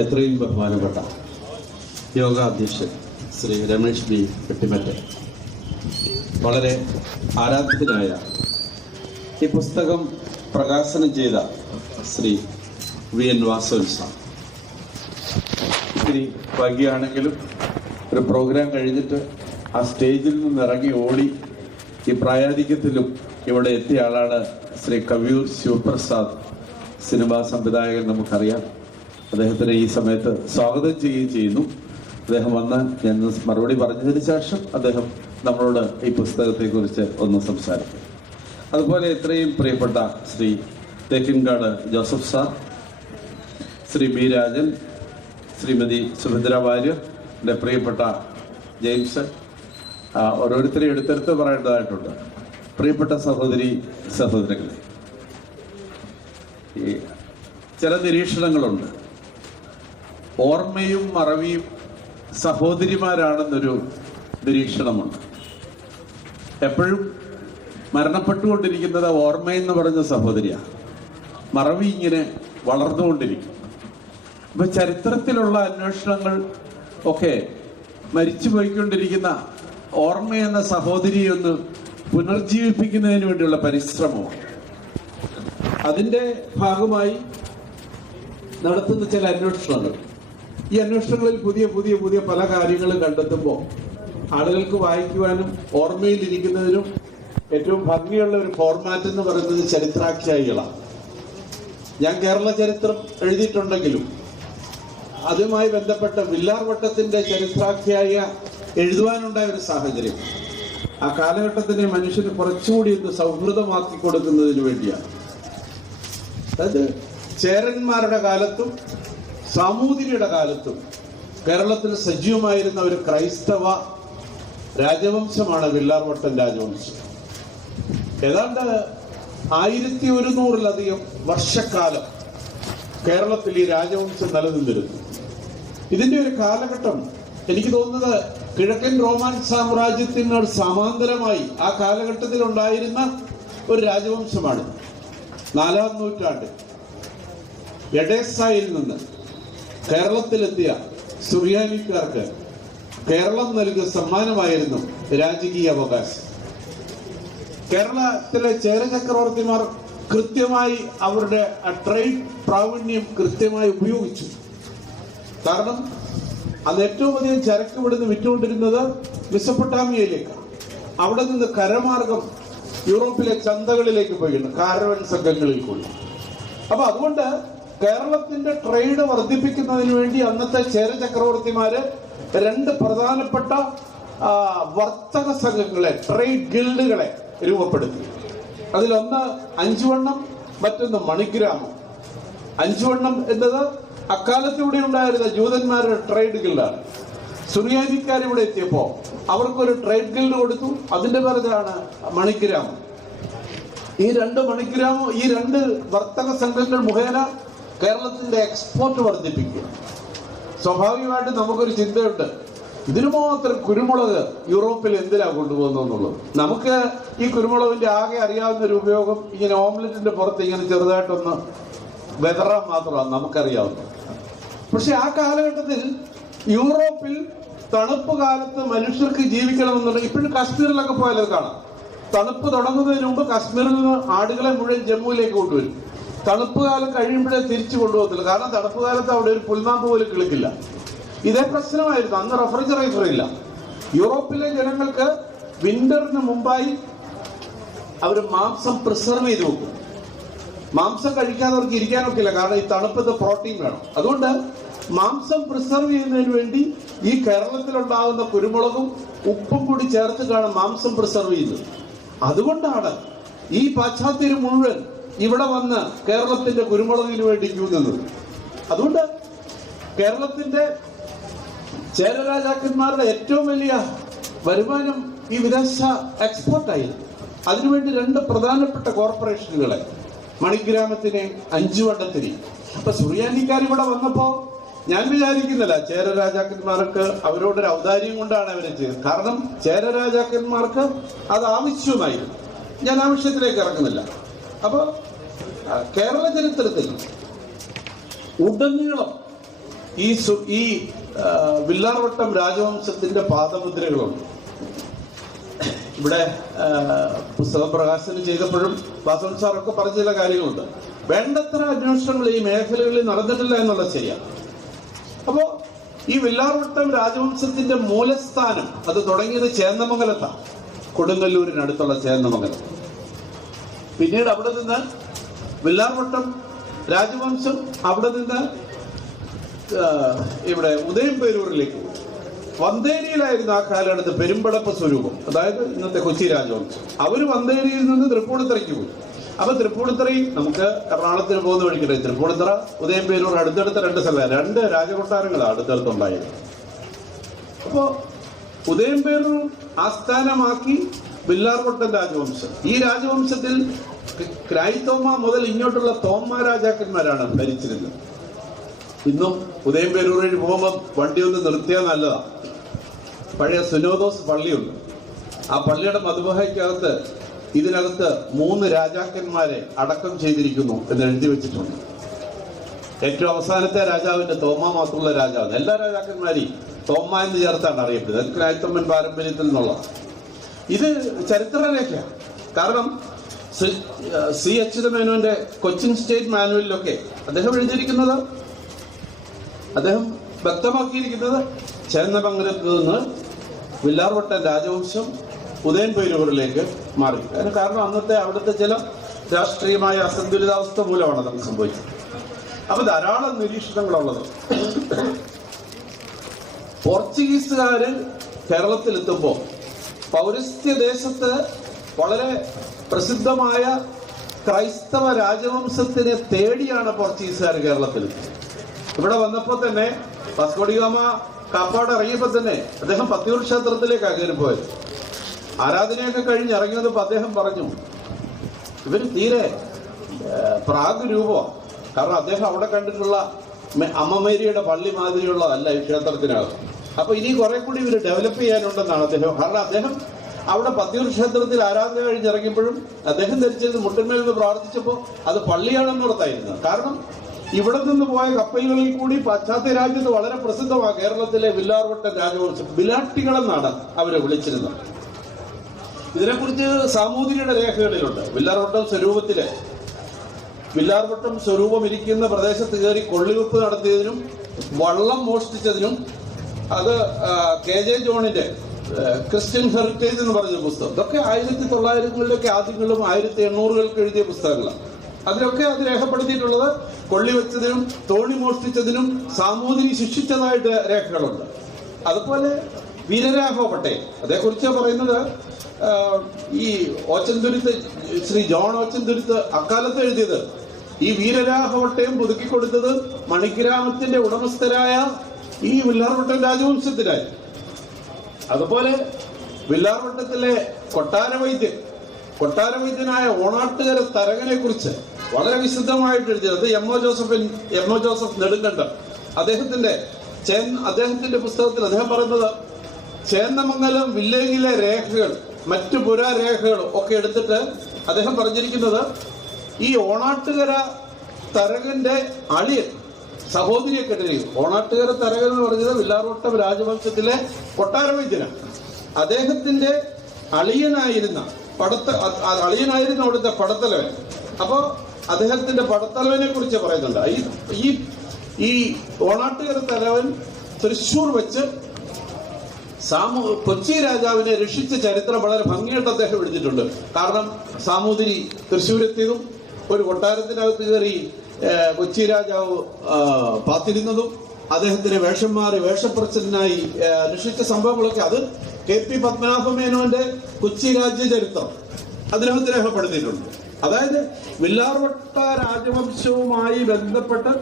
എത്രയും ബഹുമാനപ്പെട്ട യോഗാധ്യക്ഷൻ ശ്രീ രമേഷ് ബി വെട്ടിമറ്റ, വളരെ ആരാധ്യനായ ഈ പുസ്തകം പ്രകാശനം ചെയ്ത Shri V N Vasavan sir, ഇത്തിരി വൈകിയാണെങ്കിലും ഒരു പ്രോഗ്രാം കഴിഞ്ഞിട്ട് ആ സ്റ്റേജിൽ നിന്ന് ഇറങ്ങി ഓടി ഈ പ്രായാധിക്യത്തിലും ഇവിടെ എത്തിയ ആളാണ് ശ്രീ കവിയൂർ ശിവപ്രസാദ്, സിനിമാ സംവിധായകൻ. നമുക്കറിയാം. അദ്ദേഹത്തിന് ഈ സമയത്ത് സ്വാഗതം ചെയ്യുകയും ചെയ്യുന്നു. അദ്ദേഹം വന്ന് ഞാൻ മറുപടി പറഞ്ഞതിന് ശേഷം അദ്ദേഹം നമ്മളോട് ഈ പുസ്തകത്തെക്കുറിച്ച് ഒന്ന് സംസാരിക്കും. അതുപോലെ ഇത്രയും പ്രിയപ്പെട്ട Shri Thekkinkadu Joseph sir, Shri B Rajan, Shrimati Subhadra Warrier, എൻ്റെ പ്രിയപ്പെട്ട ജെയിംസ്, ഓരോരുത്തരെയും എടുത്തെടുത്ത് പറയേണ്ടതായിട്ടുണ്ട്. പ്രിയപ്പെട്ട സഹോദരങ്ങളെ, ഈ ചില നിരീക്ഷണങ്ങളുണ്ട്. ഓർമ്മയും മറവിയും സഹോദരിമാരാണെന്നൊരു നിരീക്ഷണമുണ്ട്. എപ്പോഴും മരണപ്പെട്ടുകൊണ്ടിരിക്കുന്നത് ഓർമ്മയെന്ന് പറയുന്ന സഹോദരിയാണ്. മറവി ഇങ്ങനെ വളർന്നുകൊണ്ടിരിക്കും. ഇപ്പൊ ചരിത്രത്തിലുള്ള അന്വേഷണങ്ങൾ ഒക്കെ മരിച്ചു പോയിക്കൊണ്ടിരിക്കുന്ന ഓർമ്മയെന്ന സഹോദരിയെ ഒന്ന് പുനർജീവിപ്പിക്കുന്നതിന് വേണ്ടിയുള്ള പരിശ്രമമാണ്. അതിൻ്റെ ഭാഗമായി നടത്തുന്ന ചില അന്വേഷണങ്ങൾ, ഈ അന്വേഷണങ്ങളിൽ പുതിയ പുതിയ പുതിയ പല കാര്യങ്ങളും കണ്ടെത്തുമ്പോൾ ആളുകൾക്ക് വായിക്കുവാനും ഓർമ്മയിലിരിക്കുന്നതിനും ഏറ്റവും ഭംഗിയുള്ള ഒരു ഫോർമാറ്റ് എന്ന് പറയുന്നത് ചരിത്രാഖ്യായികളാണ്. ഞാൻ കേരള ചരിത്രം എഴുതിയിട്ടുണ്ടെങ്കിലും അതുമായി ബന്ധപ്പെട്ട വില്ലാർവട്ടത്തിന്റെ ചരിത്രാഖ്യായ എഴുതുവാനുണ്ടായ ഒരു സാഹചര്യം ആ കാലഘട്ടത്തിനെ മനുഷ്യന് കുറച്ചുകൂടി ഒന്ന് സൗഹൃദമാക്കി കൊടുക്കുന്നതിന് വേണ്ടിയാണ്. അതായത് ചേരന്മാരുടെ കാലത്തും സാമൂതിരിയുടെ കാലത്തും കേരളത്തിൽ സജീവമായിരുന്ന ഒരു ക്രൈസ്തവ രാജവംശമാണ് വില്ലാർവട്ടം രാജവംശം. ഏതാണ്ട് 1100-ലധികം വർഷക്കാലം കേരളത്തിൽ ഈ രാജവംശം നിലനിന്നിരുന്നു. ഇതിന്റെ ഒരു കാലഘട്ടം എനിക്ക് തോന്നുന്നത് കിഴക്കൻ റോമൻ സാമ്രാജ്യത്തിനോട് സമാന്തരമായി ആ കാലഘട്ടത്തിൽ ഉണ്ടായിരുന്ന ഒരു രാജവംശമാണ്. 4-ാം നൂറ്റാണ്ടിൽ എഡേസയിൽ നിന്ന് കേരളത്തിലെത്തിയ സുറിയാനിക്കാർക്ക് കേരളം നൽകിയ സമ്മാനമായിരുന്നു രാജകീയ അവകാശം. കേരളത്തിലെ ചേര ചക്രവർത്തിമാർ കൃത്യമായി അവരുടെ ട്രേഡ് പ്രാവീണ്യം കൃത്യമായി ഉപയോഗിച്ചു. കാരണം അന്ന് ഏറ്റവും അധികം ചരക്ക് ഇവിടുന്ന് വിറ്റുകൊണ്ടിരുന്നത് മെസൊപ്പൊട്ടാമിയയിലേക്കാണ്. അവിടെ നിന്ന് കരമാർഗം യൂറോപ്പിലെ ചന്തകളിലേക്ക് പോയിരുന്നു, കാരവൻ സംഘങ്ങളിൽ കൂടി. അപ്പൊ അതുകൊണ്ട് കേരളത്തിന്റെ ട്രേഡ് വർദ്ധിപ്പിക്കുന്നതിന് വേണ്ടി അന്നത്തെ ചേര ചക്രവർത്തിമാര് 2 പ്രധാനപ്പെട്ട വർത്തക സംഘങ്ങളെ, ട്രേഡ് ഗിൽഡുകളെ രൂപപ്പെടുത്തി. അതിലൊന്ന് അഞ്ചുവണ്ണം, മറ്റൊന്ന് മണിഗ്രാമം. അഞ്ചുവണ്ണം എന്നത് അക്കാലത്തിലൂടെ ഉണ്ടായിരുന്ന ജൂതന്മാരുടെ ട്രേഡ് ഗിൽഡാണ്. സുറിയാനിക്കാർ ഇവിടെ എത്തിയപ്പോൾ അവർക്കൊരു ട്രേഡ് ഗിൽഡ് കൊടുത്തു. അതിന്റെ പേരാണ് മണിഗ്രാമം. ഈ 2 മണിഗ്രാമം, ഈ 2 വർത്തക സംഘങ്ങൾ മുഖേന കേരളത്തിന്റെ എക്സ്പോർട്ട് വർദ്ധിപ്പിക്കുക. സ്വാഭാവികമായിട്ട് നമുക്കൊരു ചിന്തയുണ്ട്, ഇതിനു മാത്രം കുരുമുളക് യൂറോപ്പിൽ എന്തിനാ കൊണ്ടുപോകുന്നുള്ളത്. നമുക്ക് ഈ കുരുമുളകിന്റെ ആകെ അറിയാവുന്ന ഒരു ഉപയോഗം ഇങ്ങനെ ഓംലെറ്റിന്റെ പുറത്ത് ഇങ്ങനെ ചെറുതായിട്ടൊന്ന് വെതറാൻ മാത്രമാണ് നമുക്കറിയാവുന്നത്. പക്ഷെ ആ കാലഘട്ടത്തിൽ യൂറോപ്പിൽ തണുപ്പ് കാലത്ത് മനുഷ്യർക്ക് ജീവിക്കണമെന്നുണ്ടെങ്കിൽ, ഇപ്പോഴും കാശ്മീരിലൊക്കെ പോയാലത് കാണാം. തണുപ്പ് തുടങ്ങുന്നതിന് മുമ്പ് കാശ്മീരിൽ നിന്ന് ആടുകളെ മുഴുവൻ ജമ്മുവിലേക്ക് കൊണ്ടുവരും. തണുപ്പ് കാലം കഴിയുമ്പോഴേ തിരിച്ചു കൊണ്ടുപോകത്തില്ല. കാരണം തണുപ്പ് കാലത്ത് അവിടെ ഒരു പുൽനാമ്പ് പോലും കിളിക്കില്ല. ഇതേ പ്രശ്നമായിരുന്നു. അന്ന് റെഫ്രിജറേറ്റർ ഇല്ല. യൂറോപ്പിലെ ജനങ്ങൾക്ക് വിന്ററിന് മുമ്പായി അവർ മാംസം പ്രിസർവ് ചെയ്ത് വെക്കും. മാംസം കഴിക്കാതെ അവർക്ക് ഇരിക്കാനൊക്കെ ഇല്ല. കാരണം ഈ തണുപ്പത്ത് പ്രോട്ടീൻ വേണം. അതുകൊണ്ട് മാംസം പ്രിസർവ് ചെയ്യുന്നതിന് വേണ്ടി ഈ കേരളത്തിലുണ്ടാകുന്ന കുരുമുളകും ഉപ്പും കൂടി ചേർത്തിട്ടാണ് മാംസം പ്രിസർവ് ചെയ്യുന്നത്. അതുകൊണ്ടാണ് ഈ പാശ്ചാത്യർ മുഴുവൻ ഇവിടെ വന്ന് കേരളത്തിന്റെ കുരുമുളകിന് വേണ്ടി ക്യൂ നിന്നത്. അതുകൊണ്ട് കേരളത്തിന്റെ ചേര രാജാക്കന്മാരുടെ ഏറ്റവും വലിയ വരുമാനം ഈ വിദേശ എക്സ്പോർട്ടായിരുന്നു. അതിനുവേണ്ടി 2 പ്രധാനപ്പെട്ട കോർപ്പറേഷനുകളെ, മണിഗ്രാമത്തിനെ, അഞ്ചുവണ്ണത്തിനെ. അപ്പൊ സുറിയാനിക്കാർ ഇവിടെ വന്നപ്പോ ഞാൻ വിചാരിക്കുന്നില്ല ചേര രാജാക്കന്മാർക്ക് അവരോടൊരു ഔദാര്യം കൊണ്ടാണ് അവരെ ചെയ്തത്. കാരണം ചേര രാജാക്കന്മാർക്ക് അത് ആവശ്യമായിരുന്നു. ഞാൻ ആ വിഷയത്തിലേക്ക് ഇറങ്ങുന്നില്ല. അപ്പൊ കേരള ചരിത്രത്തിൽ ഉടനീളം ഈ വില്ലാർവട്ടം രാജവംശത്തിന്റെ പാദമുദ്രകളുണ്ട്. ഇവിടെ പുസ്തകം പ്രകാശനം ചെയ്തപ്പോഴും വാസവൻ സാറൊക്കെ പറഞ്ഞ ചില കാര്യങ്ങളുണ്ട്. വേണ്ടത്ര അന്വേഷണങ്ങൾ ഈ മേഖലകളിൽ നടന്നിട്ടില്ല എന്നുള്ളത് ശരിയാണ്. അപ്പോ ഈ വില്ലാർവട്ടം രാജവംശത്തിന്റെ മൂലസ്ഥാനം അത് തുടങ്ങിയത് ചേന്നമംഗലത്താണ്, കൊടുങ്ങല്ലൂരിനടുത്തുള്ള ചേന്നമംഗലം. പിന്നീട് അവിടെ നിന്ന് വില്ലാർവട്ടം രാജവംശം അവിടെ നിന്ന് ഇവിടെ ഉദയംപേരൂരിലേക്ക് പോയി. വന്തേരിയിലായിരുന്നു ആ കാലഘട്ടത്ത് പെരുമ്പടപ്പ് സ്വരൂപം, അതായത് ഇന്നത്തെ കൊച്ചി രാജവംശം. അവര് വന്തേരിയിൽ നിന്ന് തൃപ്പൂണിത്തറയ്ക്ക് പോയി. അപ്പൊ തൃപ്പൂണിത്തറയിൽ നമുക്ക് എറണാകുളത്തിന് പോകുന്ന വഴിക്കട്ടെ, തൃപ്പൂണിത്തറ ഉദയംപേരൂർ അടുത്തടുത്ത രണ്ട് സ്ഥലം, രണ്ട് രാജകൊട്ടാരങ്ങളാണ് അടുത്തടുത്തുണ്ടായത്. അപ്പോ ഉദയംപേരൂർ ആസ്ഥാനമാക്കി വില്ലാർവട്ടം രാജവംശം. ഈ രാജവംശത്തിൽ ക്രൈത്തോമ മുതൽ ഇങ്ങോട്ടുള്ള തോമ രാജാക്കന്മാരാണ് ഭരിച്ചിരുന്നത്. ഇന്നും ഉദയംപേരൂർ വഴി പോകുമ്പോൾ വണ്ടി ഒന്ന് നിർത്തിയാൽ നല്ലതാണ്. പഴയ സുനോദോസ് പള്ളിയുണ്ട്. ആ പള്ളിയുടെ മധുബഹയ്ക്കകത്ത് ഇതിനകത്ത് 3 രാജാക്കന്മാരെ അടക്കം ചെയ്തിരിക്കുന്നു എന്ന് എഴുതി വെച്ചിട്ടുണ്ട്. ഏറ്റവും അവസാനത്തെ രാജാവിന്റെ തോമ മാത്രമുള്ള രാജാവ്. എല്ലാ രാജാക്കന്മാരെയും തോമ എന്ന് ചേർത്താണ് അറിയപ്പെടുന്നത്. ക്രൈസ്തവൻ പാരമ്പര്യത്തിൽ നിന്നുള്ള ഇത് ചരിത്രരേഖയാണ്. കാരണം സി അച്യുതമേനോന്റെ കൊച്ചിൻ സ്റ്റേറ്റ് മാനുവലിലൊക്കെ അദ്ദേഹം എഴുതിയിരിക്കുന്നത്, അദ്ദേഹം വ്യക്തമാക്കിയിരിക്കുന്നത് ചേന്നമംഗലത്ത് നിന്ന് വില്ലാർവട്ടം രാജവംശം ഉദയംപേരൂരിലേക്ക് മാറി. അതിന് കാരണം അന്നത്തെ അവിടുത്തെ ചില രാഷ്ട്രീയമായ അസന്തുലിതാവസ്ഥ മൂലമാണ് അതൊക്കെ സംഭവിച്ചത്. അപ്പൊ ധാരാളം നിരീക്ഷണങ്ങളുള്ളത്. പോർച്ചുഗീസുകാര് കേരളത്തിലെത്തുമ്പോൾ പൗരസ്ത്യ ദേശത്ത് വളരെ പ്രസിദ്ധമായ ക്രൈസ്തവ രാജവംശത്തിനെ തേടിയാണ് പോർച്ചുഗീസുകാർ കേരളത്തിൽ. ഇവിടെ വന്നപ്പോൾ തന്നെ വാസ്കോഡിഗാമ കാപ്പാട് ഇറങ്ങിയപ്പോൾ തന്നെ അദ്ദേഹം പത്തിയൂർ ക്ഷേത്രത്തിലേക്കാണ് കയറി പോയത്. ആരാധനയൊക്കെ കഴിഞ്ഞ് ഇറങ്ങിയപ്പോൾ അദ്ദേഹം പറഞ്ഞു, ഇവര് തീരെ പ്രാഗ് രൂപമാണ്. കാരണം അദ്ദേഹം അവിടെ കണ്ടിട്ടുള്ള അമ്മമേരിയുടെ പള്ളി മാതിരിയുള്ളതല്ല ഈ ക്ഷേത്രത്തിനകത്ത്. അപ്പൊ ഇനി കുറെ കൂടി ഇവര് ഡെവലപ്പ് ചെയ്യാനുണ്ടെന്നാണ് അദ്ദേഹം. കാരണം അദ്ദേഹം അവിടെ പത്തിയൂർ ക്ഷേത്രത്തിൽ ആരാധന കഴിഞ്ഞിറങ്ങിയപ്പോഴും അദ്ദേഹം ധരിച്ചത് മുട്ടിന്മേൽ നിന്ന് പ്രാർത്ഥിച്ചപ്പോൾ അത് പള്ളിയാണെന്നോർത്തായിരുന്നു. കാരണം ഇവിടെ നിന്ന് പോയ കപ്പലുകളിൽ കൂടി പാശ്ചാത്യ രാജ്യത്ത് വളരെ പ്രസിദ്ധമാണ് കേരളത്തിലെ വില്ലാർവട്ടം രാജവംശം. വിലാട്ടികളെന്നാണ് അവരെ വിളിച്ചിരുന്നത്. ഇതിനെക്കുറിച്ച് സാമൂതിരിയുടെ രേഖകളിലുണ്ട്. വില്ലാർവട്ടം സ്വരൂപം ഇരിക്കുന്ന പ്രദേശത്ത് കയറി കൊള്ളിവെപ്പ് നടത്തിയതിനും വള്ളം മോഷ്ടിച്ചതിനും അത് KJ ജോണിന്റെ ക്രിസ്ത്യൻ ഹെറിറ്റേജ് എന്ന് പറഞ്ഞ പുസ്തകം, ഇതൊക്കെ 1900-കളിലൊക്കെ ആദ്യങ്ങളിലും 1800-കൾക്ക് എഴുതിയ പുസ്തകങ്ങളാണ്. അതിലൊക്കെ അത് രേഖപ്പെടുത്തിയിട്ടുള്ളത് കൊള്ളിവെച്ചതിനും തോണി മോഷ്ടിച്ചതിനും സാമൂതിരി ശിക്ഷിച്ചതായിട്ട് രേഖകളുണ്ട്. അതുപോലെ വീരരാഘവ പട്ടേൽ, അതേക്കുറിച്ച് പറയുന്നത് ഈ ഓച്ചന്തുരുത്ത് ശ്രീ ജോൺ ഓച്ചന്തുരുത്ത് അക്കാലത്ത് എഴുതിയത് ഈ വീരരാഘവട്ടയും പുതുക്കി കൊടുത്തത് മണിഗ്രാമത്തിന്റെ ഉടമസ്ഥരായ ഈ വില്ലാർവട്ടം രാജവംശത്തിനായി. അതുപോലെ വില്ലാർവട്ടത്തിലെ കൊട്ടാരവൈദ്യനായ ഓണാട്ടുകര തരകനെ കുറിച്ച് വളരെ വിശദമായിട്ട് എഴുതിയത് എം ഒ ജോസഫ് നെടുങ്കണ്ടം. അദ്ദേഹത്തിന്റെ പുസ്തകത്തിൽ അദ്ദേഹം പറയുന്നത് ചേന്നമംഗലം വില്ലേജിലെ രേഖകൾ മറ്റു പുരാരേഖകളും ഒക്കെ എടുത്തിട്ട് അദ്ദേഹം പറഞ്ഞിരിക്കുന്നത് ഈ ഓണാട്ടുകര തരകന്റെ അളിയൻ സഹോദരിയെ കെട്ടിരിക്കും. ഓണാട്ടുകര തരകൻ എന്ന് പറഞ്ഞത് വില്ലാർവട്ടം രാജവംശത്തിലെ കൊട്ടാരവൈദ്യനാണ്. അദ്ദേഹത്തിന്റെ അളിയനായിരുന്ന അവിടുത്തെ പടത്തലവൻ. അപ്പോ അദ്ദേഹത്തിന്റെ പടത്തലവനെ കുറിച്ച് പറയുന്നുണ്ട്. ഈ ഓണാട്ടുകര തലവൻ തൃശ്ശൂർ വെച്ച് കൊച്ചി രാജാവിനെ രക്ഷിച്ച ചരിത്രം വളരെ ഭംഗിയായിട്ട് അദ്ദേഹം എഴുതിയിട്ടുണ്ട്. കാരണം സാമൂതിരി തൃശ്ശൂരെത്തിയതും ഒരു കൊട്ടാരത്തിനകത്ത് കയറി കൊച്ചി രാജാവ് പാത്തിരുന്നതും അദ്ദേഹത്തിന് വേഷം മാറി വേഷപ്രച്ഛനായി രക്ഷിച്ച സംഭവങ്ങളൊക്കെ അത് KP പത്മനാഭമേനോന്റെ കൊച്ചി രാജ്യ ചരിത്രം അതിനകത്ത് രേഖപ്പെടുത്തിയിട്ടുണ്ട്. അതായത് വില്ലാർവട്ട രാജവംശവുമായി ബന്ധപ്പെട്ട്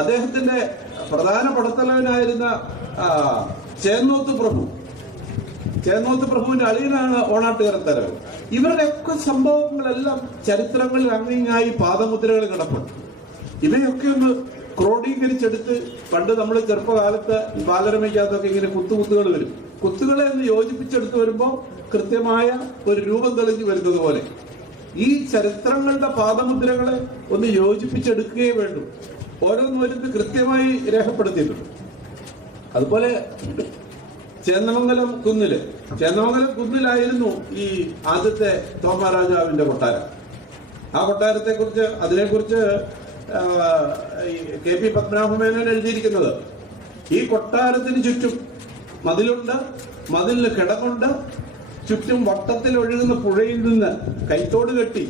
അദ്ദേഹത്തിന്റെ പ്രധാന പടത്തലവനായിരുന്ന ചേന്നോത്ത് പ്രഭുവിന്റെ അളിയനാണ് ഓണാട്ടുകര തരകൻ. ഇവരുടെയൊക്കെ സംഭവങ്ങളെല്ലാം ചരിത്രങ്ങളിൽ അങ്ങിങ്ങായി പാദമുദ്രകൾ കിടപ്പുണ്ട്. ഇവയൊക്കെ ഒന്ന് ക്രോഡീകരിച്ചെടുത്ത് പണ്ട് നമ്മൾ ചെറുപ്പകാലത്ത് ബാലരമയ്ക്കകത്തൊക്കെ ഇങ്ങനെ കുത്തുകൾ വരും. കുത്തുകളെ ഒന്ന് യോജിപ്പിച്ചെടുത്ത് വരുമ്പോൾ കൃത്യമായ ഒരു രൂപം തെളിഞ്ഞു വരുന്നത് പോലെ ഈ ചരിത്രങ്ങളുടെ പാദമുദ്രകളെ ഒന്ന് യോജിപ്പിച്ചെടുക്കുകയേ വേണ്ടൂ. ഓരോന്നും കൃത്യമായി രേഖപ്പെടുത്തിയിട്ടുണ്ട്. അതുപോലെ ചേന്നമംഗലം കുന്നിലായിരുന്നു ഈ ആദ്യത്തെ തോമാരാജാവിന്റെ കൊട്ടാരം. ആ കൊട്ടാരത്തെക്കുറിച്ച് അതിനെക്കുറിച്ച് KP പത്മനാഭമേനോൻ എഴുതിയിരിക്കുന്നത്, ഈ കൊട്ടാരത്തിന് ചുറ്റും മതിലുണ്ട്, മതിലിന് കിടങ്ങുണ്ട്, ചുറ്റും വട്ടത്തിൽ ഒഴുകുന്ന പുഴയിൽ നിന്ന് കൈത്തോട് കെട്ടി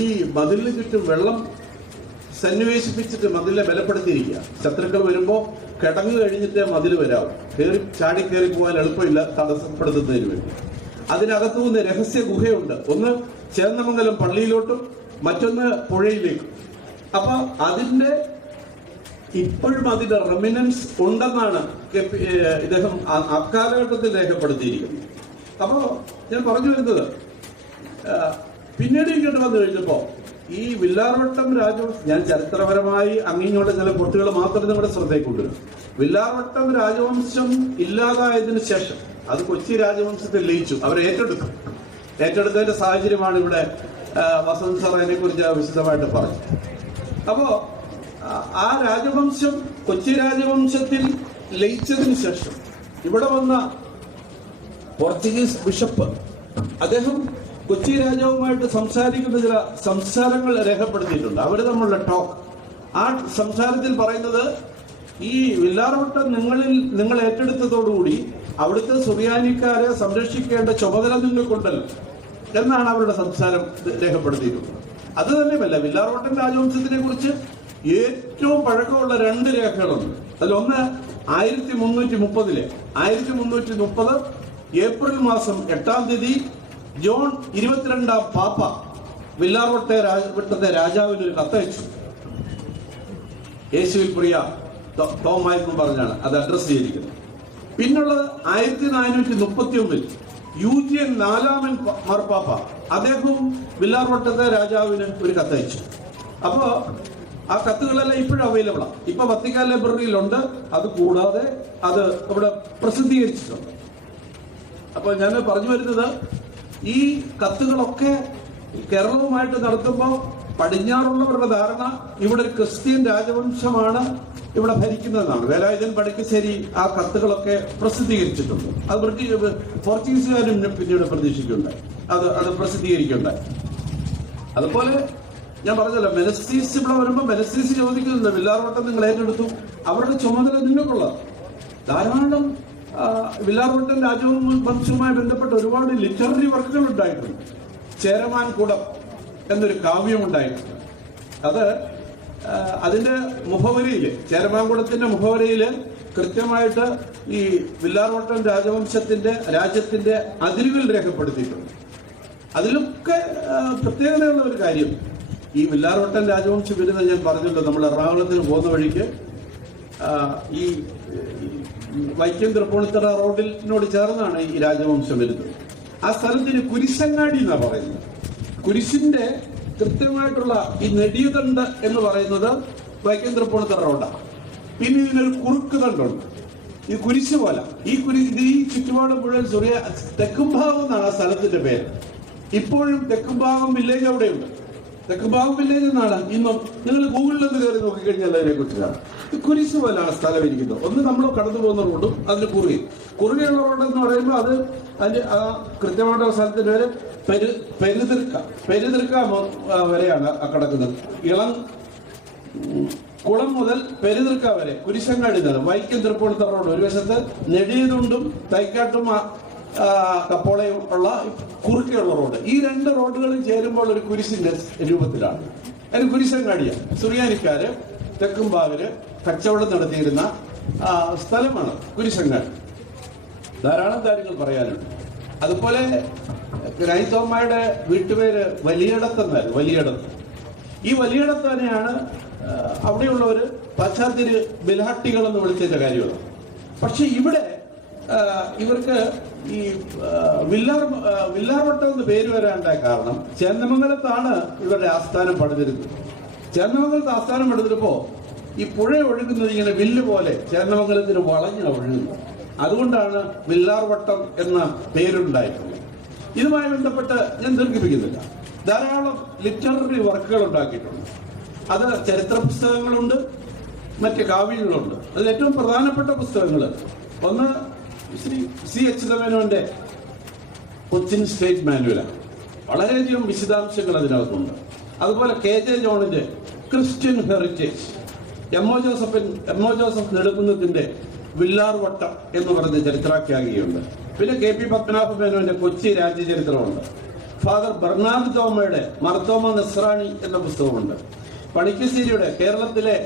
ഈ മതിലിന് ചുറ്റും വെള്ളം സന്നിവേശിപ്പിച്ചിട്ട് മതിലിനെ ബലപ്പെടുത്തിയിരിക്കുക. ശത്രുക്കൾ വരുമ്പോൾ കിടങ്ങ് കഴിഞ്ഞിട്ട് മതിൽ വരാവും, ചാടിക്കേറി പോകാൻ എളുപ്പമില്ല, തടസ്സപ്പെടുത്തുന്നതിന് വേണ്ടി. അതിനകത്തുനിന്ന് രഹസ്യ ഗുഹയുണ്ട്, ഒന്ന് ചേന്നമംഗലം പള്ളിയിലോട്ടും മറ്റൊന്ന് പുഴയിലേക്കും. അപ്പൊ അതിന്റെ ഇപ്പോഴും അതിന്റെ റെമിനൻസ് ഉണ്ടെന്നാണ് ഇദ്ദേഹം അക്കാലഘട്ടത്തിൽ രേഖപ്പെടുത്തിയിരിക്കുന്നത്. അപ്പോ ഞാൻ പറഞ്ഞു വരുന്നത്, പിന്നീട് ഇങ്ങോട്ട് വന്നു കഴിഞ്ഞപ്പോ ഈ വില്ലാർവട്ടം രാജവംശം, ഞാൻ ചരിത്രപരമായി അങ്ങിങ്ങോട്ട് ചില പൊട്ടുകൾ മാത്രം നിങ്ങളുടെ ശ്രദ്ധയിൽ കൊണ്ടുവരും. വില്ലാർവട്ടം രാജവംശം ഇല്ലാതായതിനു ശേഷം അത് കൊച്ചി രാജവംശത്തിൽ ലയിച്ചു, അവരെ ഏറ്റെടുത്തതിന്റെ സാഹചര്യമാണ് ഇവിടെ വസന്ത് സാർ അതിനെ കുറിച്ച് വിശദമായിട്ട് പറഞ്ഞു. അപ്പോ ആ രാജവംശം കൊച്ചി രാജവംശത്തിൽ ലയിച്ചതിന് ശേഷം ഇവിടെ വന്ന പോർച്ചുഗീസ് ബിഷപ്പ് അദ്ദേഹം കൊച്ചി രാജാവുമായിട്ട് സംസാരിക്കുന്ന ചില സംസാരങ്ങൾ രേഖപ്പെടുത്തിയിട്ടുണ്ട്. അവർ തമ്മിലുള്ള ടോക്ക്. ആ സംസാരത്തിൽ പറയുന്നത്, ഈ വില്ലാർവട്ടം നിങ്ങൾ ഏറ്റെടുത്തതോടുകൂടി അവിടുത്തെ സുറിയാനിക്കാരെ സംരക്ഷിക്കേണ്ട ചുമതല നിങ്ങൾക്കുണ്ടല്ലോ എന്നാണ് അവരുടെ സംസാരം രേഖപ്പെടുത്തിയിട്ടുള്ളത്. അത് തന്നെയല്ല, വില്ലാർവട്ടം രാജവംശത്തിനെ കുറിച്ച് ഏറ്റവും പഴക്കമുള്ള 2 രേഖകളുണ്ട്. അതിലൊന്ന് 1330 ഏപ്രിൽ മാസം 8-ാം തീയതി ജോൺ 22-ാം പാപ്പ വില്ലാർവട്ടത്തെ രാജാവിന് ഒരു കത്തയച്ചു. യേശുവിൽ പ്രിയ ടോമായെന്നും പറഞ്ഞാണ് അത് അഡ്രസ് ചെയ്തിരിക്കുന്നത്. പിന്നുള്ളത് 1439 യൂജിയൻ 4-ാമൻ മാർപ്പാപ്പ അദ്ദേഹവും വില്ലാർവട്ടത്തെ രാജാവിന് ഒരു കത്തയച്ചു. അപ്പോ ആ കത്തുകളെല്ലാം ഇപ്പോഴും അവൈലബിൾ ആണ്. ഇപ്പൊ വത്തിക്കാൻ ലൈബ്രറിയിലുണ്ട്. അത് കൂടാതെ അത് ഇവിടെ പ്രസിദ്ധീകരിച്ചിട്ടുണ്ട്. അപ്പൊ ഞാൻ പറഞ്ഞു വരുന്നത്, ഈ കത്തുകളൊക്കെ കേരളവുമായിട്ട് നടത്തുമ്പോൾ പടിഞ്ഞാറുള്ളവരുടെ ധാരണ ഇവിടെ ഒരു ക്രിസ്ത്യൻ രാജവംശമാണ് ഇവിടെ ഭരിക്കുന്നതെന്നാണ്. വേലായുധൻ പടിക്കശ്ശേരി ആ കത്തുകളൊക്കെ പ്രസിദ്ധീകരിച്ചിട്ടുണ്ട്. അത് പോർച്ചുഗീസുകാരും പിന്നീട് പ്രതീക്ഷിക്കുന്നുണ്ടായി, അത് പ്രസിദ്ധീകരിക്കുന്നുണ്ടായി. അതുപോലെ ഞാൻ പറഞ്ഞല്ലോ, മെനസ്തീസ് ഇവിടെ വരുമ്പോൾ മെനസ്തീസ് ചോദിക്കുന്നുണ്ട്, വില്ലാർവട്ടം നിങ്ങൾ ഏറ്റെടുത്തു, അവരുടെ ചുമതല നിങ്ങൾക്കുള്ളത്. ധാരാളം വില്ലാർവട്ടം രാജവംശവുമായി ബന്ധപ്പെട്ട ഒരുപാട് ലിറ്റററി വർക്കുകൾ ഉണ്ടായിട്ടുണ്ട്. ചേരമാൻ കൂടം എന്നൊരു കാവ്യം ഉണ്ടായിട്ടുണ്ട്. അത് അതിന്റെ മുഖവരിയില്, ചേരമാൻകുടത്തിന്റെ മുഖവരിയില് കൃത്യമായിട്ട് ഈ വില്ലാർവട്ടം രാജ്യത്തിന്റെ അതിരുകൾ രേഖപ്പെടുത്തിയിട്ടുണ്ട്. അതിലൊക്കെ പ്രത്യേകതയുള്ള ഒരു കാര്യം, ഈ വില്ലാർവട്ടം രാജവംശം വരുന്നത് ഞാൻ പറഞ്ഞല്ലോ, നമ്മൾ എറണാകുളത്തിന് പോകുന്ന വഴിക്ക് ഈ വൈക്കം തൃപ്പൂണിത്തറ റോഡിനോട് ചേർന്നാണ് ഈ രാജവംശം വരുന്നത്. ആ സ്ഥലത്തിന് കുരിശങ്ങാടി എന്നാണ് പറയുന്നത്. കുരിശിന്റെ കൃത്യമായിട്ടുള്ള ഈ നെടിയതണ്ട് എന്ന് പറയുന്നത് വൈക്കം തൃപ്പൂണിത്തറ റോഡാണ്. പിന്നെ ഇതിനൊരു കുറുക്ക് തണ്ടുണ്ട്, ഈ കുരിശ് പോലെ. ഈ ചുറ്റുപാട് മുഴുവൻ തെക്കുംഭാഗം എന്നാണ് ആ സ്ഥലത്തിന്റെ പേര്. ഇപ്പോഴും തെക്കുംഭാഗം വില്ലേജ് അവിടെയുണ്ട്. തെക്കുംഭാഗം വില്ലേജ് എന്നാണ് ഇന്നും. നിങ്ങൾ ഗൂഗിളിൽ ഒന്ന് കയറി നോക്കിക്കഴിഞ്ഞാൽ അതിനെ കുറിച്ച് കാണാം. കുരിശ് പോലെയാണ് സ്ഥലം ഇരിക്കുന്നത്. ഒന്ന് നമ്മൾ കടന്നു പോകുന്ന റോഡും അതിന് കുറുകെയുള്ള റോഡ് എന്ന് പറയുമ്പോൾ അതിന്റെ ആ കൃത്യമായിട്ടുള്ള സ്ഥലത്തിന്റെ പേര് പെരുതിർക്ക വരെയാണ് കിടക്കുന്നത്. കുളം മുതൽ പെരുതിർക്ക വരെ കുരിശങ്ങാടി നേരം വൈക്കം തൃപ്പൂണിത്തറ റോഡ് ഒരു വശത്ത്, നെടിയതുണ്ടും തൈക്കാട്ടും കപ്പോളയും ഉള്ള കുറുക്കെയുള്ള റോഡ്. ഈ 2 റോഡുകളും ചേരുമ്പോൾ ഒരു കുരിശിന്റെ രൂപത്തിലാണ്. അതിന് കുരിശങ്ങാടിയാണ്. സുറിയാനിക്കാര് തെക്കുംഭാഗര് കച്ചവടം നടത്തിയിരുന്ന സ്ഥലമാണ് കുരിശങ്ങാടി. ധാരാളം കാര്യങ്ങൾ പറയാനുണ്ട്. അതുപോലെ ക്രൈസ്തവന്മാരുടെ വീട്ടുപേര് വലിയടത്തെന്നായിരുന്നു. ഈ വലിയടത്ത് തന്നെയാണ് അവിടെയുള്ളവര് പാശ്ചാത്യര് ബിലാട്ടികൾ എന്ന് വിളിച്ചതിന്റെ കാര്യമാണ്. പക്ഷെ ഇവിടെ ഇവർക്ക് ഈ വില്ലാർവട്ടം എന്ന് പേര് വരാനുണ്ടായ കാരണം, ചേന്നമംഗലത്താണ് ഇവരുടെ ആസ്ഥാനം പണിതിരുന്നത്. ചേന്നമംഗലത്ത് ആസ്ഥാനം പണിതിരുമ്പോ ഈ പുഴ ഒഴുകുന്നത് ഇങ്ങനെ വില്ല് പോലെ ചേന്നമംഗലത്തിന് വളഞ്ഞ ഒഴുകുന്നത്. അതുകൊണ്ടാണ് വില്ലാർവട്ടം എന്ന പേരുണ്ടായിട്ടുള്ളത്. ഇതുമായി ബന്ധപ്പെട്ട് ഞാൻ ദീർഘിപ്പിക്കുന്നില്ല. ധാരാളം ലിറ്റററി വർക്കുകൾ ഉണ്ടാക്കിയിട്ടുണ്ട്. അത് ചരിത്ര പുസ്തകങ്ങളുണ്ട്, മറ്റ് കാവ്യങ്ങളുണ്ട്. അതിൽ ഏറ്റവും പ്രധാനപ്പെട്ട പുസ്തകങ്ങൾ ഒന്ന് ശ്രീ C.H. മേനോന്റെ കൊച്ചിൻ സ്റ്റേറ്റ് മാനുവലാണ്. വളരെയധികം വിശദാംശങ്ങൾ അതിനകത്തുണ്ട്. അതുപോലെ K.J. ജോണിന്റെ Christian heritage, M O Joseph നെടുക്കുന്നതിന്റെ വില്ലാർവട്ടം എന്ന് പറഞ്ഞ ചരിത്രാഖ്യാഗിയുണ്ട്. പിന്നെ K.P. പത്മനാഭ മേനോന്റെ കൊച്ചി രാജ്യചരിത്രമുണ്ട്. ഫാദർ ബെർണാർഡ് തോമയുടെ മർത്തോമ നസ്രാണി എന്ന പുസ്തകമുണ്ട്. പണിക്കശ്ശേരിയുടെ കേരളത്തിലെ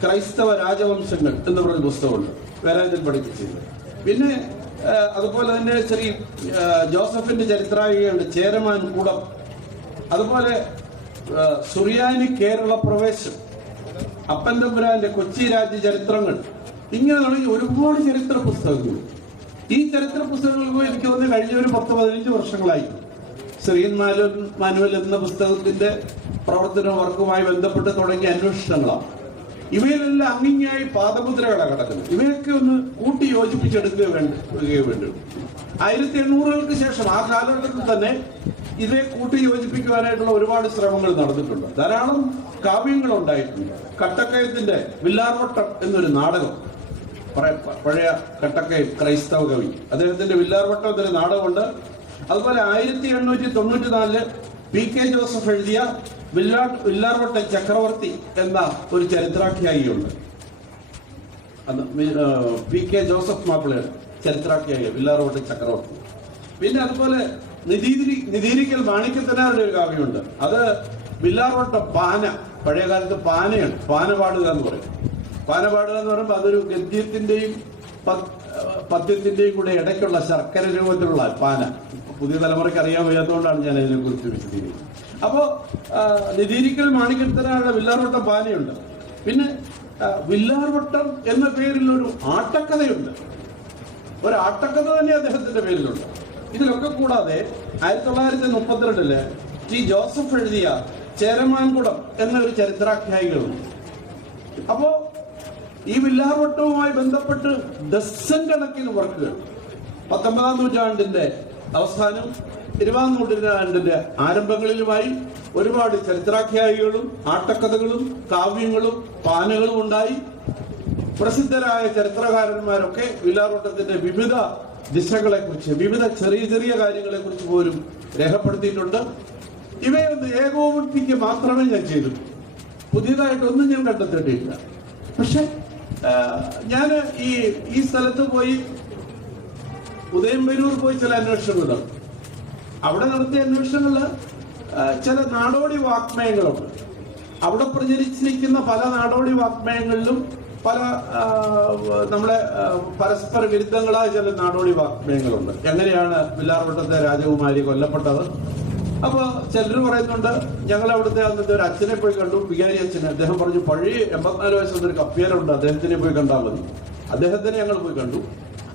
ക്രൈസ്തവ രാജവംശങ്ങൾ എന്ന് പറഞ്ഞ പുസ്തകമുണ്ട്, വേലായുധൻ പണിക്കശ്ശേരി. പിന്നെ അതുപോലെ തന്നെ ശ്രീ ജോസഫിന്റെ ചരിത്രാഖ്യാഗിയുണ്ട് ചേരമാൻ കൂടം. അതുപോലെ സുറിയാനി കേരള പ്രവേശം, അപ്പൻ തമ്പുരാന്റെ കൊച്ചി രാജ്യ ചരിത്രങ്ങൾ, ഇങ്ങനെ തുടങ്ങി ഒരുപാട് ചരിത്ര പുസ്തകങ്ങൾ. ഈ ചരിത്ര പുസ്തകങ്ങൾക്ക് എനിക്ക് തോന്നുന്നു കഴിഞ്ഞ ഒരു 10-15 വർഷങ്ങളായി ശ്രീൻ മാനുവൽ എന്ന പുസ്തകത്തിന്റെ പ്രവർത്തന വർക്കുമായി ബന്ധപ്പെട്ട് തുടങ്ങിയ അന്വേഷണങ്ങളാണ്. ഇവയിലെല്ലാം അങ്ങിങ്ങായി പാദമുദ്രകളാണ് കിടക്കുന്നത്. ഇവയൊക്കെ ഒന്ന് കൂട്ടി യോജിപ്പിച്ചെടുക്കുക വേണ്ടി 1800-കൾക്ക് ശേഷം ആ കാലഘട്ടത്തിൽ തന്നെ ഇവയെ കൂട്ടി യോജിപ്പിക്കുവാനായിട്ടുള്ള ഒരുപാട് ശ്രമങ്ങൾ നടന്നിട്ടുണ്ട്. ധാരാളം കാവ്യങ്ങൾ ഉണ്ടായിട്ടുണ്ട്. കട്ടക്കയത്തിന്റെ വില്ലാർവട്ടം എന്നൊരു നാടകം, പഴയ കട്ടക്കയം ക്രൈസ്തവ കവി, അദ്ദേഹത്തിന്റെ വില്ലാർവട്ടം എന്നൊരു നാടകമുണ്ട്. അതുപോലെ 1894 P.K. ജോസഫ് എഴുതിയ വില്ലാർവട്ട ചക്രവർത്തി എന്ന ഒരു ചരിത്രാഖ്യാഗിയുണ്ട്. P.K. ജോസഫ് മാപ്പിളയുടെ ചരിത്രാഖ്യാഗി വില്ലാർവട്ട ചക്രവർത്തി. പിന്നെ അതുപോലെ നിധീരിക്കൽ മാണിക്യത്തനാരുടെ ഒരു കാവ്യമുണ്ട്. അത് വില്ലാർവട്ട പാന, പഴയ കാലത്ത് പാനയാണ്, പാന പാടുക എന്ന് പറയും. പാന പാടുക എന്ന് പറയുമ്പോൾ അതൊരു ഗദ്യത്തിന്റെയും പദ്യത്തിന്റെയും കൂടെ ഇടയ്ക്കുള്ള ശർക്കര രൂപത്തിലുള്ള പാന. പുതിയ തലമുറയ്ക്ക് അറിയാൻ വയ്യാത്തതുകൊണ്ടാണ് ഞാൻ അതിനെ കുറിച്ച് വിശദീകരിക്കുന്നത്. അപ്പോ നിധീരിക്കൽ മാണിക്യത്തനാരുടെ വില്ലാർവട്ടം പാനയുണ്ട്. പിന്നെ വില്ലാർവട്ടം എന്ന പേരിൽ ഒരു ആട്ടക്കഥയുണ്ട്. ഒരു ആട്ടക്കഥ തന്നെ അദ്ദേഹത്തിന്റെ പേരിലുണ്ട്. ഇതിലൊക്കെ കൂടാതെ 1932 T. ജോസഫ് എഴുതിയ ചേരമാൻകുടം എന്നൊരു ചരിത്രാഖ്യായികളുണ്ട്. അപ്പോ ഈ വില്ലാർവട്ടവുമായി ബന്ധപ്പെട്ട് ഡസൻ കണക്കിന് വർക്കുകൾ 19-ാം നൂറ്റാണ്ടിന്റെ അവസാനം 20-ാം നൂറ്റാണ്ടിന്റെ ആരംഭങ്ങളിലുമായി ഒരുപാട് ചരിത്രാഖ്യായികളും ആട്ടക്കഥകളും കാവ്യങ്ങളും പാനകളും ഉണ്ടായി. പ്രസിദ്ധരായ ചരിത്രകാരന്മാരൊക്കെ വില്ലാർവട്ടത്തിന്റെ വിവിധ ദിശകളെ കുറിച്ച്, വിവിധ ചെറിയ ചെറിയ കാര്യങ്ങളെ കുറിച്ച് പോലും രേഖപ്പെടുത്തിയിട്ടുണ്ട്. ഇവയൊന്ന് ഏകോപിപ്പിക്കുക മാത്രമേ ഞാൻ ചെയ്തിട്ടുള്ളൂ. പുതിയതായിട്ടൊന്നും ഞാൻ കണ്ടെത്തിയിട്ടില്ല. പക്ഷെ ഞാൻ ഈ സ്ഥലത്ത് പോയി, ഉദയംപേരൂർ പോയി ചില അന്വേഷണങ്ങൾ നടത്തി. അവിടെ നടത്തിയ അന്വേഷണങ്ങളിൽ ചില നാടോടി വാഗ്മയങ്ങളുണ്ട്. അവിടെ പ്രചരിച്ചിരിക്കുന്ന പല നാടോടി വാഗ്മയങ്ങളിലും പല നമ്മുടെ പരസ്പര വിരുദ്ധങ്ങളായ ചില നാടോടി വാഗ്മയങ്ങളുണ്ട്. എങ്ങനെയാണ് വില്ലാർവട്ടത്തെ രാജകുമാരി കൊല്ലപ്പെട്ടത്? അപ്പൊ ചിലർ പറയുന്നുണ്ട്, ഞങ്ങൾ അവിടുത്തെ അന്നത്തെ ഒരു അച്ഛനെ പോയി കണ്ടു, വികാരി അച്ഛനെ. അദ്ദേഹം പറഞ്ഞു, പഴയ 84 വയസ്സുള്ളൊരു കപ്പ്യാരുണ്ട്, അദ്ദേഹത്തിനെ പോയി കണ്ടാൽ മതി. അദ്ദേഹത്തിനെ ഞങ്ങൾ പോയി കണ്ടു.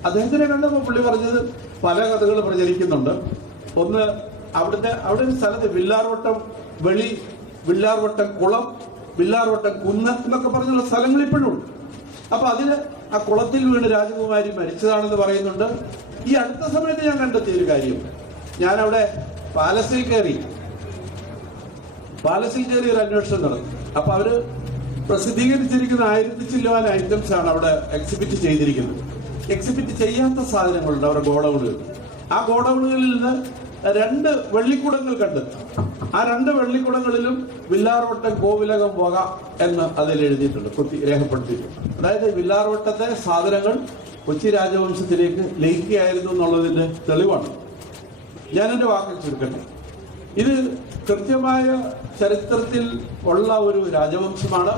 അദ്ദേഹത്തിനെ കണ്ടപ്പോൾ പുള്ളി പറഞ്ഞത് പല കഥകൾ പ്രചരിക്കുന്നുണ്ട്. ഒന്ന്, അവിടെ ഒരു സ്ഥലത്ത് വില്ലാർവട്ടം വെളി, വില്ലാർവട്ടം കുളം, വില്ലാർവട്ടം കുന്ന് എന്നൊക്കെ പറഞ്ഞുള്ള സ്ഥലങ്ങൾ ഇപ്പോഴും ഉണ്ട്. അപ്പൊ അതില് ആ കുളത്തിൽ വീണ് രാജകുമാരി മരിച്ചതാണെന്ന് പറയുന്നുണ്ട്. ഈ അടുത്ത സമയത്ത് ഞാൻ കണ്ടെത്തിയ ഒരു കാര്യം, ഞാനവിടെ പാലസിൽ കയറി ഒരു അന്വേഷണം നടത്തി. അപ്പൊ അവര് പ്രസിദ്ധീകരിച്ചിരിക്കുന്ന 1000 ചില്ലുവാൻ ഐറ്റംസ് ആണ് അവിടെ എക്സിബിറ്റ് ചെയ്തിരിക്കുന്നത്. എക്സിബിറ്റ് ചെയ്യാത്ത സാധനങ്ങളുണ്ട് അവരുടെ ഗോഡൌണുകൾ. ആ ഗോഡൌണുകളിൽ നിന്ന് 2 വെള്ളിക്കുടങ്ങൾ കണ്ടെത്തി. ആ 2 വെള്ളിക്കുടങ്ങളിലും വില്ലാർവട്ടം കോവിലകം വക എന്ന് അതിൽ എഴുതിയിട്ടുണ്ട്, രേഖപ്പെടുത്തിയിട്ടുണ്ട്. അതായത് വില്ലാർവട്ടത്തെ സാധനങ്ങൾ കൊച്ചി രാജവംശത്തിലേക്ക് ലയിക്കുകയായിരുന്നു എന്നുള്ളതിന്റെ തെളിവാണ്. ഞാൻ എന്റെ വാക്കിൽ ചുരുക്കട്ടെ. ഇത് കൃത്യമായ ചരിത്രത്തിൽ ഉള്ള ഒരു രാജവംശമാണ്.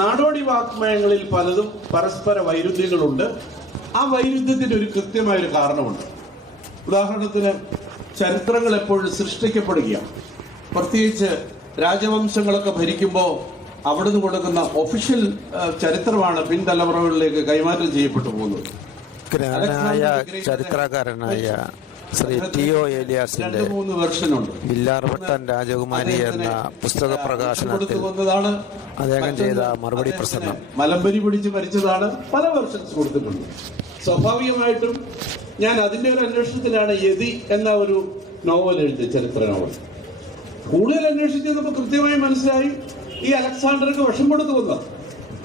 നാടോടി വാഗ്മയങ്ങളിൽ പലതും പരസ്പര വൈരുദ്ധ്യങ്ങളുണ്ട്. ആ വൈരുദ്ധ്യത്തിന് ഒരു കൃത്യമായൊരു കാരണമുണ്ട്. ഉദാഹരണത്തിന്, ചരിത്രങ്ങൾ എപ്പോഴും സൃഷ്ടിക്കപ്പെടുകയാണ്. പ്രത്യേകിച്ച് രാജവംശങ്ങളൊക്കെ ഭരിക്കുമ്പോൾ അവിടുന്ന് കൊടുക്കുന്ന ഒഫീഷ്യൽ ചരിത്രമാണ് പിൻതലമുറകളിലേക്ക് കൈമാറ്റം ചെയ്യപ്പെട്ടു പോകുന്നത്. ചരിത്രകാരനായ ശ്രീ ടി.ഒ. ഏലിയാസിന്റെ വില്ലാർവട്ടം രാജകുമാരി എന്ന പുസ്തക പ്രകാശനത്തിൽ അദ്ദേഹം ചെയ്ത മറുപടി പ്രസംഗം, മലമ്പനി പിടിച്ച് മരിച്ചതാണ്, പല വെർഷൻസ് കൊടുത്തിട്ടുണ്ട്. സ്വാഭാവികമായിട്ടും ഞാൻ അതിന്റെ ഒരു അന്വേഷണത്തിലാണ് യതി എന്ന ഒരു നോവൽ എഴുതിയ, ചരിത്ര നോവൽ. കൂടുതൽ അന്വേഷിച്ച് നമുക്ക് കൃത്യമായി മനസ്സിലായി ഈ അലക്സാണ്ടർക്ക് വിഷം കൊടുത്തു വന്നത്.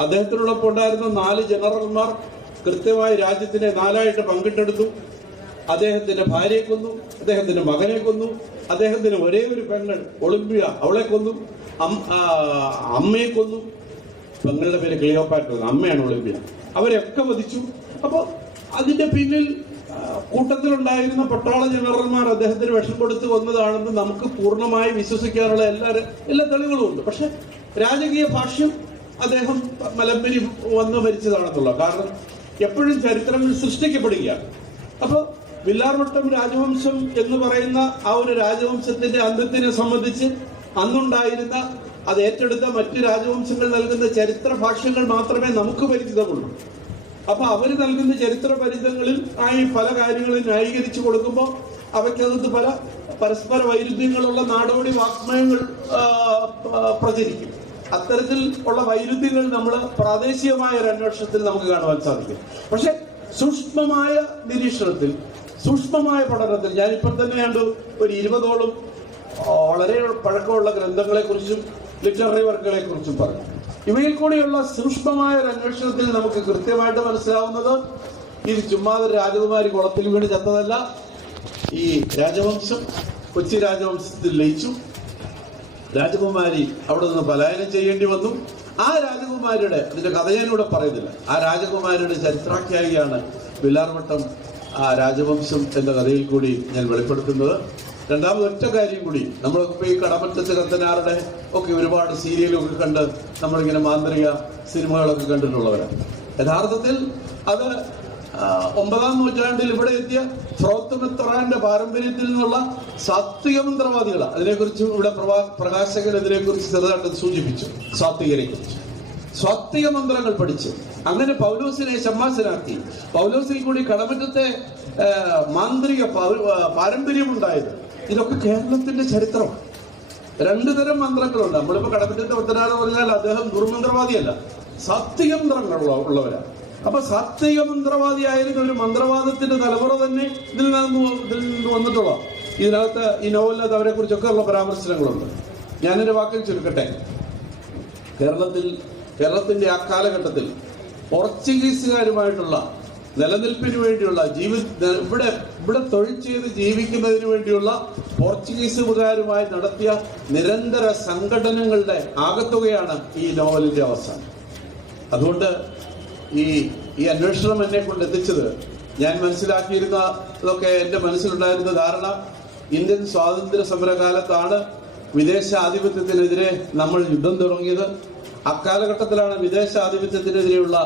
അദ്ദേഹത്തിനോടൊപ്പം ഉണ്ടായിരുന്ന 4 ജനറൽമാർ കൃത്യമായി രാജ്യത്തിനെ 4ആയിട്ട് പങ്കിട്ടെടുത്തു. അദ്ദേഹത്തിന്റെ ഭാര്യയെ കൊന്നു, അദ്ദേഹത്തിന്റെ മകനെ കൊന്നു, അദ്ദേഹത്തിന് ഒരേ ഒരു പെങ്ങൾ ഒളിമ്പിയ അവളെ കൊന്നു, അമ്മയെ കൊന്നു. പെങ്ങളുടെ പേര് ക്ലിയോപാട്ര, അമ്മയാണ് ഒളിമ്പിയ. അവരെയൊക്കെ വധിച്ചു. അപ്പോൾ അതിന്റെ പിന്നിൽ കൂട്ടത്തിലുണ്ടായിരുന്ന പട്ടാള ജനറൽമാർ അദ്ദേഹത്തിന് വിഷം കൊടുത്ത് കൊന്നതാണെന്ന് നമുക്ക് പൂർണ്ണമായി വിശ്വസിക്കാനുള്ള എല്ലാ തെളിവുകളും ഉണ്ട്. പക്ഷെ രാജകീയ ഭാഷ്യം അദ്ദേഹം മലമ്പനി വന്ന് മരിച്ചതാണെന്നുള്ള. കാരണം എപ്പോഴും ചരിത്രം സൃഷ്ടിക്കപ്പെടുകയാണ്. അപ്പൊ വില്ലാർവട്ടം രാജവംശം എന്ന് പറയുന്ന ആ ഒരു രാജവംശത്തിന്റെ അന്ത്യത്തിനെ സംബന്ധിച്ച് അന്നുണ്ടായിരുന്ന അത് ഏറ്റെടുത്ത മറ്റ് രാജവംശങ്ങൾ നൽകുന്ന ചരിത്ര ഭാഷ്യങ്ങൾ മാത്രമേ നമുക്ക് പരിചിതമുള്ളൂ. അപ്പൊ അവര് നൽകുന്ന ചരിത്ര പരിചിതങ്ങളിൽ ആയി പല കാര്യങ്ങളും ന്യായീകരിച്ചു കൊടുക്കുമ്പോൾ അവയ്ക്കകത്ത് പല പരസ്പര വൈരുദ്ധ്യങ്ങളുള്ള നാടോടി വാഗ്മയങ്ങൾ പ്രചരിക്കും. അത്തരത്തിൽ ഉള്ള വൈരുദ്ധ്യങ്ങൾ നമ്മൾ പ്രാദേശികമായ ഒരു അന്വേഷണത്തിൽ നമുക്ക് കാണുവാൻ സാധിക്കും. പക്ഷെ സൂക്ഷ്മമായ നിരീക്ഷണത്തിൽ, സൂക്ഷ്മമായ പഠനത്തിൽ ഞാനിപ്പോൾ തന്നെ കണ്ടു ഒരു 20ഓളം വളരെ പഴക്കമുള്ള ഗ്രന്ഥങ്ങളെ കുറിച്ചും ലിറ്റററി വർക്കുകളെ കുറിച്ചും പറഞ്ഞു. ഇവയിൽ കൂടിയുള്ള സൂക്ഷ്മമായ ഒരു അന്വേഷണത്തിൽ നമുക്ക് കൃത്യമായിട്ട് മനസ്സിലാവുന്നത് ഇത് ചുമ്മാതെ രാജകുമാരി കുളത്തിൽ വീണ് ചത്തതല്ല. ഈ രാജവംശം കൊച്ചി രാജവംശത്തിൽ ലയിച്ചു. രാജകുമാരി അവിടെ നിന്ന് പലായനം ചെയ്യേണ്ടി വന്നു. ആ രാജകുമാരിയുടെ, അതിന്റെ കഥ ഞാനിവിടെ പറയുന്നില്ല, ആ രാജകുമാരിയുടെ ചരിത്രാഖ്യായിയാണ് വില്ലാർവട്ടം ആ രാജവംശം എന്ന കഥയിൽ കൂടി ഞാൻ വെളിപ്പെടുത്തുന്നത്. രണ്ടാമത് ഒറ്റ കാര്യം കൂടി, നമ്മളിപ്പോ ഈ കടമറ്റത്ത് കത്തനാരുടെ ഒക്കെ ഒരുപാട് സീരിയലൊക്കെ കണ്ട് നമ്മളിങ്ങനെ മാന്ത്രിക സിനിമകളൊക്കെ കണ്ടിട്ടുള്ളവരാണ്. യഥാർത്ഥത്തിൽ അത് 9-ാം നൂറ്റാണ്ടിൽ ഇവിടെ എത്തിയ ഫ്രോത്തുമെത്രാന്റെ പാരമ്പര്യത്തിൽ നിന്നുള്ള സാത്വിക മന്ത്രവാദികളാണ്. അതിനെക്കുറിച്ച് ഇവിടെ പ്രകാശകൻ ഇതിനെക്കുറിച്ച് ചെറുതായിട്ട് സൂചിപ്പിച്ചു. സാത്വികരെ കുറിച്ച് സ്വാത്വിക മന്ത്രങ്ങൾ പഠിച്ച് അങ്ങനെ പൗലോസിനെ ഷമ്മാസനാക്കി. പൗലോസിൽ കൂടി കടമറ്റത്തെ മാന്ത്രിക പാരമ്പര്യമുണ്ടായത്. ഇതൊക്കെ കേരളത്തിന്റെ ചരിത്രമാണ്. 2 തരം മന്ത്രങ്ങളുണ്ട്. നമ്മളിപ്പോ കടമറ്റത്തെ ഒത്തനാട് പറഞ്ഞാൽ അദ്ദേഹം ദുർമന്ത്രവാദിയല്ല, സാത്വിക മന്ത്രങ്ങളുള്ളവരാണ്. അപ്പൊ സാത്വിക മന്ത്രവാദിയായിരുന്ന ഒരു മന്ത്രവാദത്തിന്റെ തലമുറ തന്നെ ഇതിൽ നിന്ന് വന്നിട്ടുള്ള. ഇതിനകത്ത് ഈ നോവലിനകത്ത് അവരെ കുറിച്ചൊക്കെ ഉള്ള പരാമർശനങ്ങളുണ്ട്. ഞാനൊരു വാക്കിൽ ചുരുക്കട്ടെ. കേരളത്തിന്റെ ആ കാലഘട്ടത്തിൽ പോർച്ചുഗീസുകാരുമായിട്ടുള്ള നിലനിൽപ്പിന് വേണ്ടിയുള്ള ഇവിടെ തൊഴിൽ ചെയ്ത് ജീവിക്കുന്നതിന് വേണ്ടിയുള്ള പോർച്ചുഗീസുകാരുമായി നടത്തിയ നിരന്തര സംഘടനകളുടെ ആകത്തുകയാണ് ഈ നോവലിന്റെ അവസാനം. അതുകൊണ്ട് ഈ അന്വേഷണം എന്നെ കൊണ്ട് എത്തിച്ചത്, ഞാൻ മനസ്സിലാക്കിയിരുന്ന ഇതൊക്കെ എന്റെ മനസ്സിലുണ്ടായിരുന്ന ധാരണ, ഇന്ത്യൻ സ്വാതന്ത്ര്യ സമരകാലത്താണ് വിദേശാധിപത്യത്തിനെതിരെ നമ്മൾ യുദ്ധം തുടങ്ങിയത്. അക്കാലഘട്ടത്തിലാണ് വിദേശാധിപത്യത്തിനെതിരെയുള്ള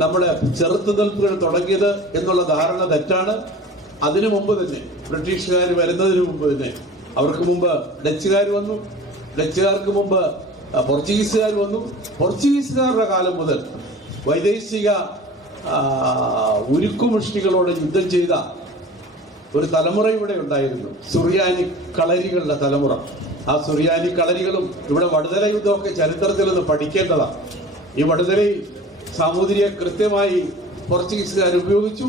നമ്മുടെ ചെറുത്തുനിൽപ്പുകൾ തുടങ്ങിയത് എന്നുള്ള ധാരണ തെറ്റാണ്. അതിനു മുമ്പ് തന്നെ, ബ്രിട്ടീഷുകാർ വരുന്നതിന് മുമ്പ് തന്നെ, അവർക്ക് മുമ്പ് ഡച്ചുകാർ വന്നു, ഡച്ചുകാർക്ക് മുമ്പ് പോർച്ചുഗീസുകാർ വന്നു. പോർച്ചുഗീസുകാരുടെ കാലം മുതൽ വൈദേശിക ഉരുക്കുമുഷ്ടികളോട് യുദ്ധം ചെയ്ത ഒരു തലമുറ ഇവിടെ ഉണ്ടായിരുന്നു, സുറിയാനി കളരികളുടെ തലമുറ. ആ സുറിയാനി കളരികളും ഇവിടെ വടുതല യുദ്ധമൊക്കെ ചരിത്രത്തിൽ നിന്ന് പഠിക്കേണ്ടതാണ്. ഈ വടുതലയിൽ സാമൂതിരിയെ കൃത്യമായി പോർച്ചുഗീസുകാർ ഉപയോഗിച്ചു.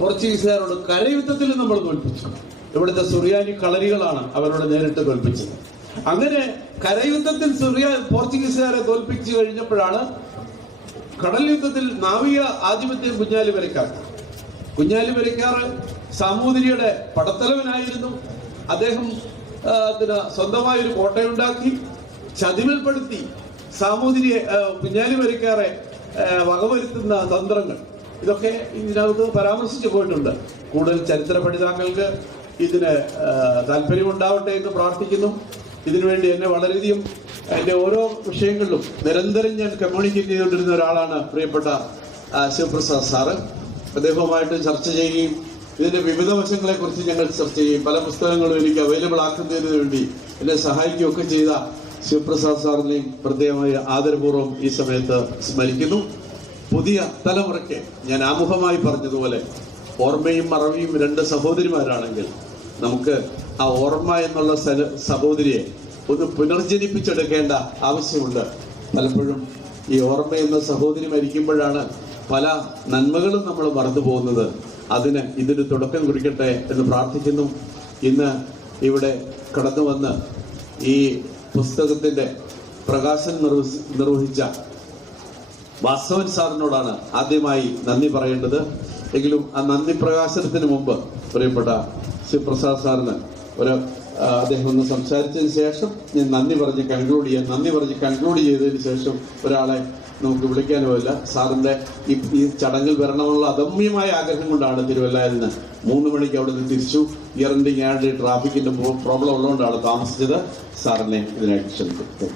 പോർച്ചുഗീസുകാരോട് കരയുദ്ധത്തിൽ നമ്മൾ തോൽപ്പിച്ചു. ഇവിടുത്തെ സുറിയാനി കളരികളാണ് അവരോട് നേരിട്ട് തോൽപ്പിച്ചത്. അങ്ങനെ കരയുദ്ധത്തിൽ പോർച്ചുഗീസുകാരെ തോൽപ്പിച്ചു കഴിഞ്ഞപ്പോഴാണ് കടൽ യുദ്ധത്തിൽ നാവിക ആധിപത്യം കുഞ്ഞാലി വരയ്ക്കാർ സാമൂതിരിയുടെ പടത്തലവനായിരുന്നു. അദ്ദേഹം സ്വന്തമായൊരു കോട്ടയുണ്ടാക്കി ചതിവിൽപ്പെടുത്തി സാമൂതിരിയെ, കുഞ്ഞാലി വരയ്ക്കാറെ വകവരുത്തുന്ന തന്ത്രങ്ങൾ, ഇതൊക്കെ ഇതിനകത്ത് പരാമർശിച്ചു പോയിട്ടുണ്ട്. കൂടുതൽ ചരിത്ര പഠിതാക്കൾക്ക് ഇതിന് താല്പര്യമുണ്ടാവട്ടെ എന്ന് പ്രാർത്ഥിക്കുന്നു. ഇതിനുവേണ്ടി എന്നെ വളരെയധികം എൻ്റെ ഓരോ വിഷയങ്ങളിലും നിരന്തരം ഞാൻ കമ്മ്യൂണിക്കേറ്റ് ചെയ്തുകൊണ്ടിരുന്ന ഒരാളാണ് പ്രിയപ്പെട്ട ശിവപ്രസാദ് സാറ്. അദ്ദേഹവുമായിട്ട് ചർച്ച ചെയ്യുകയും ഇതിന്റെ വിവിധ വശങ്ങളെ കുറിച്ച് ഞങ്ങൾ ചർച്ച ചെയ്യും. പല പുസ്തകങ്ങളും എനിക്ക് അവൈലബിൾ ആക്കുന്നതിന് വേണ്ടി എന്നെ സഹായിക്കുകയൊക്കെ ചെയ്ത ശിവപ്രസാദ് സാറിനെയും പ്രത്യേകമായി ആദരപൂർവ്വം ഈ സമയത്ത് സ്മരിക്കുന്നു. പുതിയ തലമുറയ്ക്ക് ഞാൻ ആമുഖമായി പറഞ്ഞതുപോലെ ഓർമ്മയും മറവിയും 2 സഹോദരിമാരാണെങ്കിൽ നമുക്ക് ആ ഓർമ്മ എന്നുള്ള സഹോദരിയെ ഒന്ന് പുനർജനിപ്പിച്ചെടുക്കേണ്ട ആവശ്യമുണ്ട്. പലപ്പോഴും ഈ ഓർമ്മ എന്ന സഹോദരി മരിക്കുമ്പോഴാണ് പല നന്മകളും നമ്മൾ മറന്നു പോകുന്നത്. ഇതിന് തുടക്കം കുറിക്കട്ടെ എന്ന് പ്രാർത്ഥിക്കുന്നു. ഇന്ന് ഇവിടെ കടന്നു വന്ന് ഈ പുസ്തകത്തിന്റെ പ്രകാശനം നിർവഹിച്ച വാസവൻ സാറിനോടാണ് ആദ്യമായി നന്ദി പറയേണ്ടത്. എങ്കിലും ആ നന്ദി പ്രകാശനത്തിന് മുമ്പ് പ്രിയപ്പെട്ട ശ്രീ പ്രസാദ് സാറിന് അദ്ദേഹം ഒന്ന് സംസാരിച്ചതിന് ശേഷം ഞാൻ നന്ദി പറഞ്ഞ് കൺക്ലൂഡ് ചെയ്തതിന് ശേഷം ഒരാളെ നമുക്ക് വിളിക്കാനുമില്ല. സാറിന്റെ ഈ ചടങ്ങിൽ വരണമെന്നുള്ള അദമ്യമായ ആഗ്രഹം കൊണ്ടാണ് തിരുവല്ലയിൽ നിന്ന് 3 മണിക്ക് അവിടെ നിന്ന് തിരിച്ചു. ഇയർ എൻഡിങ് ആയിട്ട് ട്രാഫിക്കിന്റെ പ്രോബ്ലം ഉള്ളതുകൊണ്ടാണ് താമസിച്ചത്. സാറിനെ ഇതിനായിട്ട് ക്ഷണിക്കും.